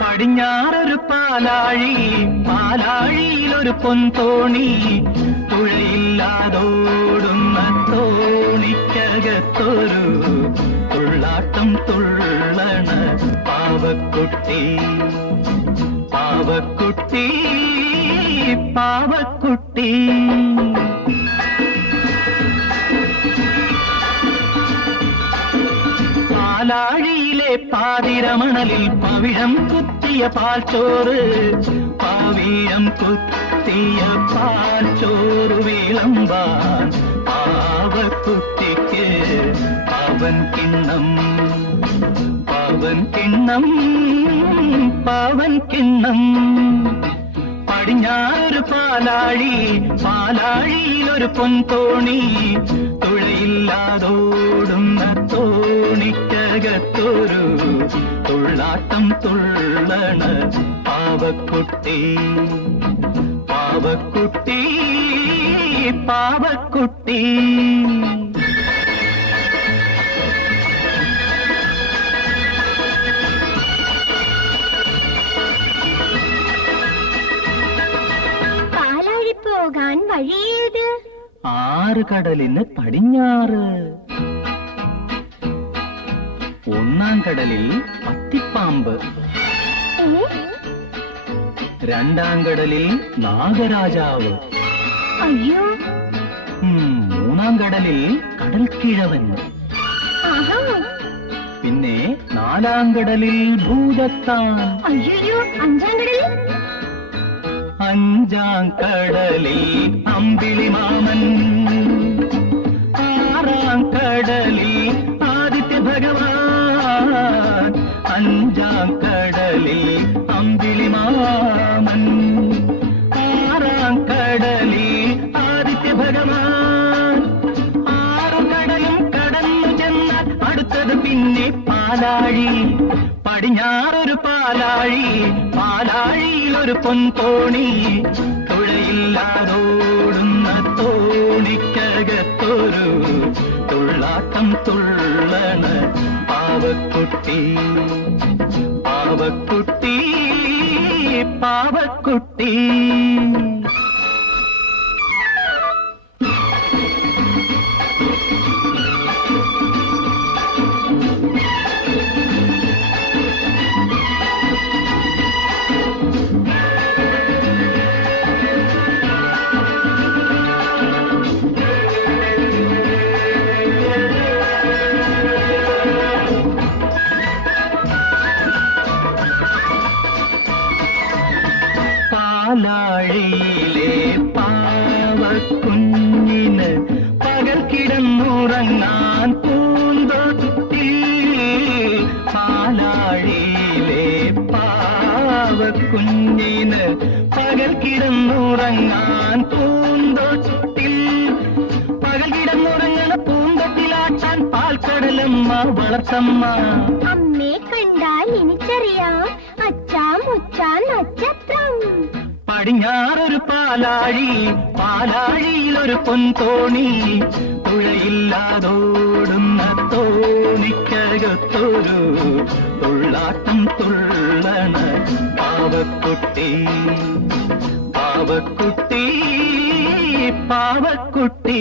പടിഞ്ഞാറൊരു പാലാഴി പാലാഴിയിലൊരു പൊൻതോണി തുഴയില്ലാതോടുന്ന തോണിക്കകത്തൊരു തുള്ളാട്ടം തുള്ളണ പാവക്കുട്ടി പാവക്കുട്ടി പാവക്കുട്ടി പാലാഴിയിലെ പാതിരമണലിൽ പവിഴം കുത്തിയ പാൽച്ചോറ് പാവിഴം കുത്തിയ പാൽച്ചോറ് വിളമ്പാൻ പാവക്കുട്ടിക്ക് പാവൻ കിണ്ണം പാവൻ കിണ്ണം പാവൻ കിണ്ണം. പടിഞ്ഞാറൊരു പാലാഴി പാലാഴിയിലൊരു പൊൻതോണി തുഴയില്ലാതോടുന്ന തോണിക്കകത്തൊരു തുള്ളാട്ടം തുള്ളണ പാവക്കുട്ടി. പാവക്കുട്ടി പാവക്കുട്ടി. വഴിയേത് ആറ് കടലിന് പടിഞ്ഞാറ്. ഒന്നാം കടലിൽ പത്തിപ്പാമ്പ്? രണ്ടാം കടലിൽ നാഗരാജാവ്. അയ്യോ. മൂന്നാം കടലിൽ കടൽക്കിഴവൻ. ആഹാ. പിന്നെ നാലാം കടലിൽ ഭൂതത്താൻ. അയ്യോ അഞ്ചാം കടലിൽ അഞ്ചാം കടലിൽ അമ്പിളി മാമൻ ആറാം കടലിൽ ആദിത്യ ഭഗവാൻ അഞ്ചാം കടലിൽ അമ്പിളി മാമൻ ആറാം കടലിൽ ആദിത്യ ഭഗവാൻ ആറു കടലും കടന്നു ചെന്നാൽ അടുത്തത് പിന്നെ പാലാഴി പടിഞ്ഞാറൊരു പാലാഴി പാലാഴിയിൽ ഒരു പൊൻതോണി തുഴയില്ലാതോടുന്ന തോണിക്കകത്തൊരു തുള്ളാട്ടം തുള്ളണ പാവക്കുട്ടി. പാവക്കുട്ടി പാവക്കുട്ടി. പാലാഴിയിലെ പാവക്കുഞ്ഞിന് പകൽ കിടന്നുറങ്ങാൻ പൂന്തോട്ടിൽ പാലാഴിയിലെ പാവക്കുഞ്ഞിന് പകൽ കിടന്നുറങ്ങാൻ പൂന്തോട്ടിൽ പകൽ കിടന്നുറങ്ങണ പൂന്തോട്ടിലാട്ടാൻ പാൽക്കടലമ്മ വളർത്തമ്മ. അമ്മയെ കണ്ടാൽ എനിക്കറിയാം അച്ചാം ഉച്ചാൻ നക്ഷത്രം. പടിഞ്ഞാറൊരു പാലാഴി പാലാഴിയിലൊരു പൊൻതോണി തുഴയില്ലാതോടുന്ന തോണിക്കകത്തൊരു തുള്ളാട്ടം തുള്ളണ പാവക്കുട്ടി. പാവക്കുട്ടി പാവക്കുട്ടി.